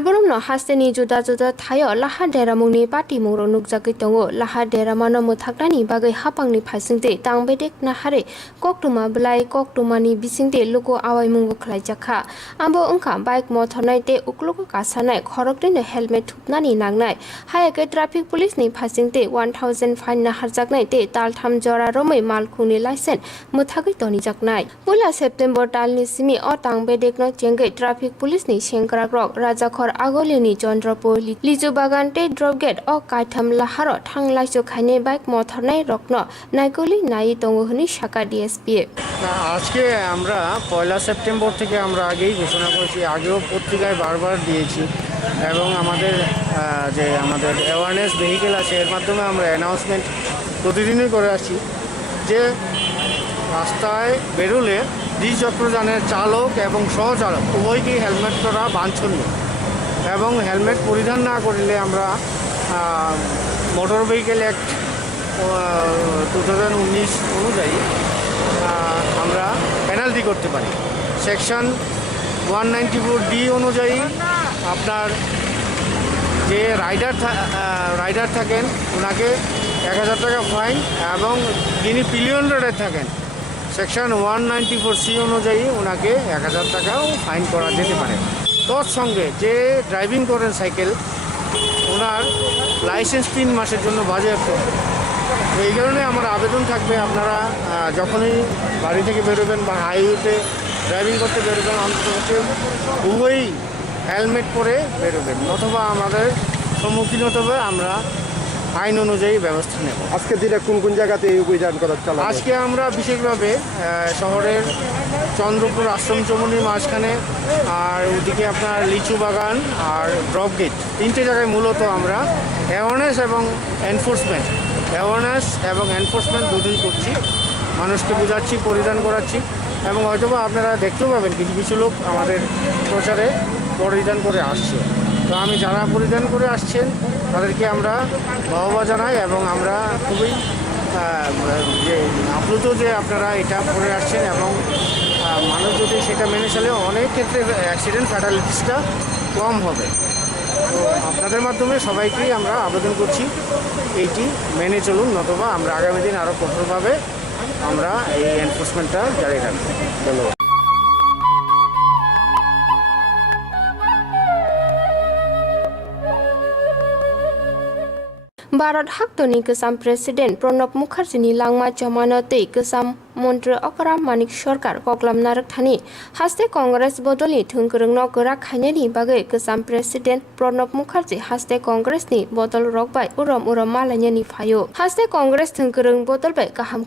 Alborom no hasteni juda juda thayo laha dera mungni pati mungro nukjagui tongo laha dera mano muthaknani bagai hapangni phaisingte tangbedek na hare koktuma blai koktumani bisingte luko awai mungbo khlaijakha ambo ongkha bike mothornai te ukluko kasanai khorokdene helmet thupnani nangnai hayake traffic police ni phasingte 1000 fine na harjaknai te taltham jora romai malkhungni license muthagui toni jaknai pula September talni simi o tangbedek no chengai traffic police ni sengkrak rok raja khor agolini Chandrapur Liju Bagan te drop gate o kaitham laharo thanglaicho khaine bike mothornai rokno naikoli nai tongo hini shaka DSP আজকে আমরা 1 September থেকে আমরা আগেই ঘোষণা করেছি আগেও পত্রিকায় বারবার দিয়েছি এবং আমাদের যে আমাদের অ্যাওয়ারনেস ভেহিকেল আছে এর মাধ্যমে আমরা অ্যানাউন্সমেন্ট প্রতিদিনই করে আসছি যে রাস্তায় বেরোলে দ্বিচক্রযানের চালক এবং সহচালক উভয়কেই হেলমেট করা বাঞ্ছনীয় এবং হেলমেট পরিধান না করলে আমরা মোটর ভেহিকেল অ্যাক্ট 2019 অনুযায়ী আমরা পেনাল্টি করতে পারি সেকশন 194D অনুযায়ী আপনার যে রাইডার থাকেন ওনাকে 1000 টাকা ফাইন এবং যিনি পিলিয়ন রাইডার থাকেন সেকশন 194C অনুযায়ী ওনাকে 1000 টাকাও ফাইন করা যেতে পারে তৎসঙ্গে যে ড্রাইভিং করেন সাইকেল ওনার লাইসেন্স 3 মাসের জন্য বাজেয়াপ্ত এই কারণে আমার আবেদন থাকবে আপনারা যখনই বাড়ি থেকে বেরোবেন বা হাইওয়েতে ড্রাইভিং করতে বেরোবেন অন্তত উভয়ই হেলমেট পরে বেরোবেন অথবা আমাদের সম্মুখীন হতে হবে আমরা আইন অনুযায়ী ব্যবস্থা নেব আজকে দিনে কোন কোন জায়গাতে এই অভিযান করা চালানো আজকে আমরা বিশেষভাবে শহরের চন্দ্রপুর আশ্রম চমনির মাঝখানে আর ওদিকে আপনার লিচু বাগান আর ড্রপ গেট 3টে জায়গায় মূলত আমরা অ্যাওয়ারনেস এবং এনফোর্সমেন্ট দুটোই করছি মানুষকে বোঝাচ্ছি পরিধান করাচ্ছি এবং হয়তোবা আপনারা দেখতেও পাবেন কিছু কিছু লোক আমাদের প্রচারে পরিধান করে আসছে তো আমি যারা পরিধান করে আসছেন তাদেরকে আমরা বাহবা জানাই এবং আমরা খুবই যে আপ্লুত যে আপনারা এটা পরে আসছেন এবং মানুষ যদি সেটা মেনে চলে অনেক ক্ষেত্রে অ্যাক্সিডেন্ট ফ্যাটালিটিসটা কম হবে তো আপনাদের মাধ্যমে সবাইকেই আমরা আবেদন করছি এইটি মেনে চলুন নতুবা আমরা আগামী দিন আরও কঠোরভাবে আমরা এই এনফোর্সমেন্টটা জারি রাখব ধন্যবাদ Bharat Haktoni Kesam President Pranab Mukherjee langma jamanate Kesam Mantri Okara Manik Sarkar koklam narak thani haste Congress bodoli thungkrungno gora khainani bagai Kesam President Pranab Mukherjee haste Congress ni bodol rokbai uram malanyani phayo haste Congress thungkrung bodol bai kaham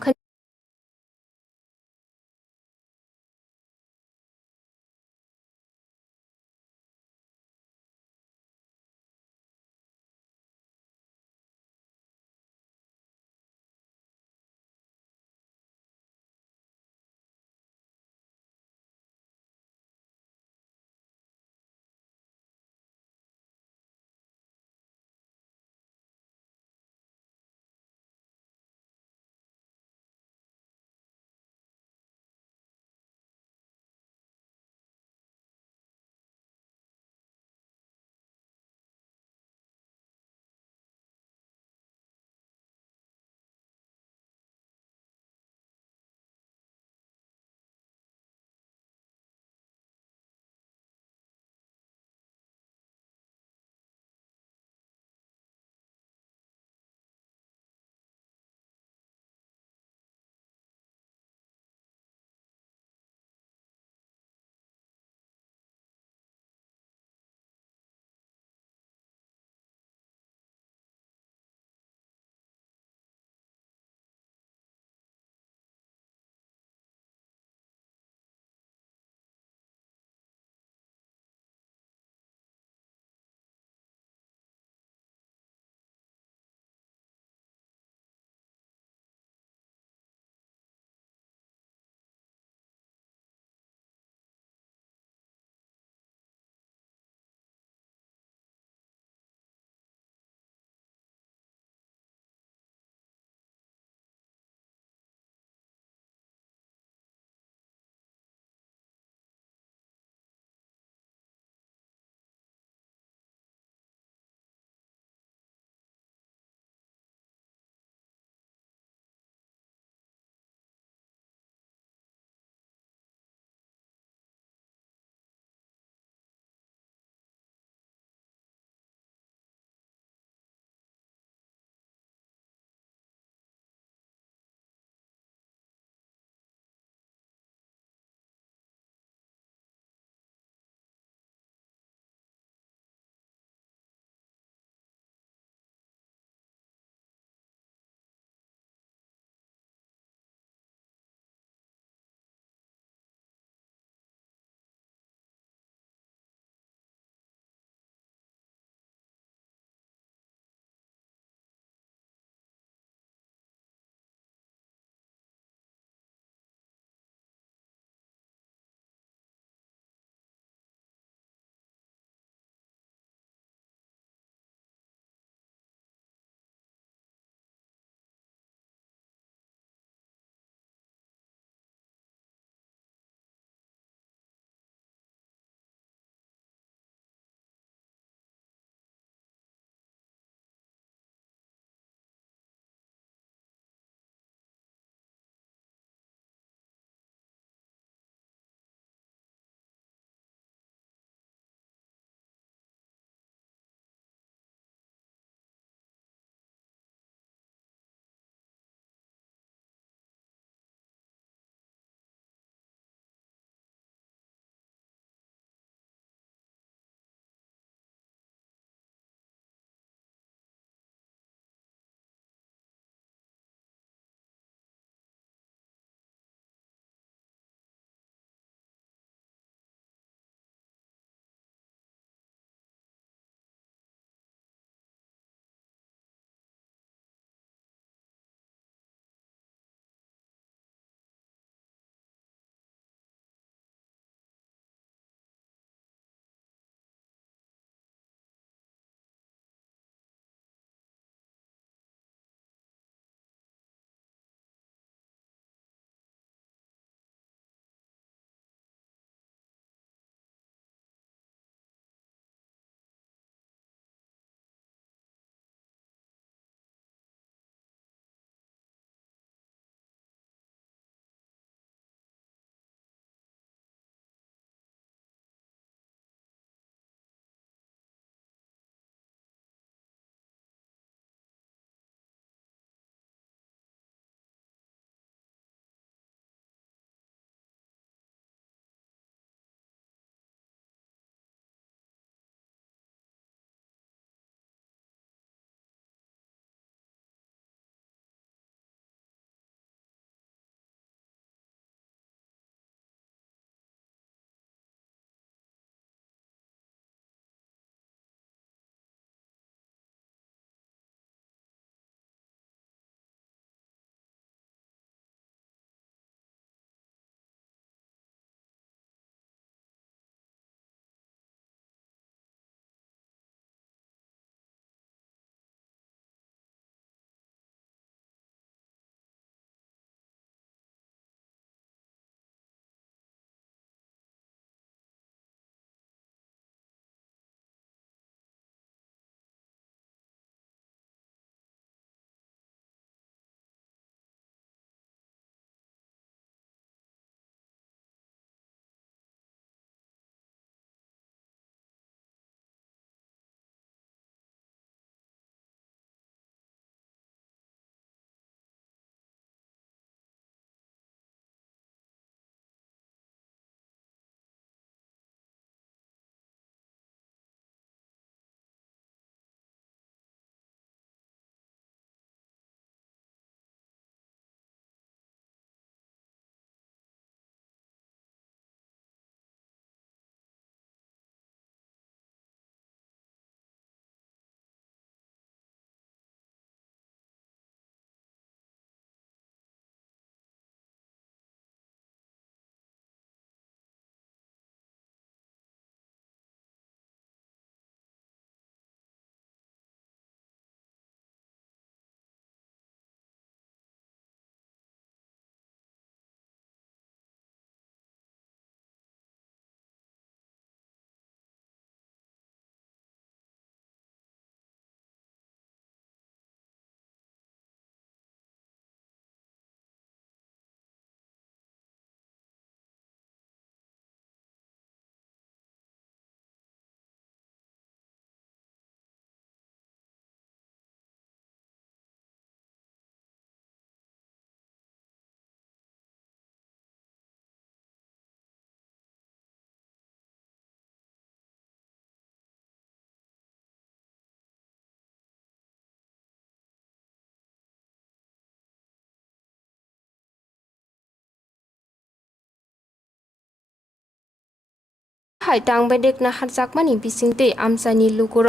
hai tang bedek na harjakmani bisingte amsani lukuro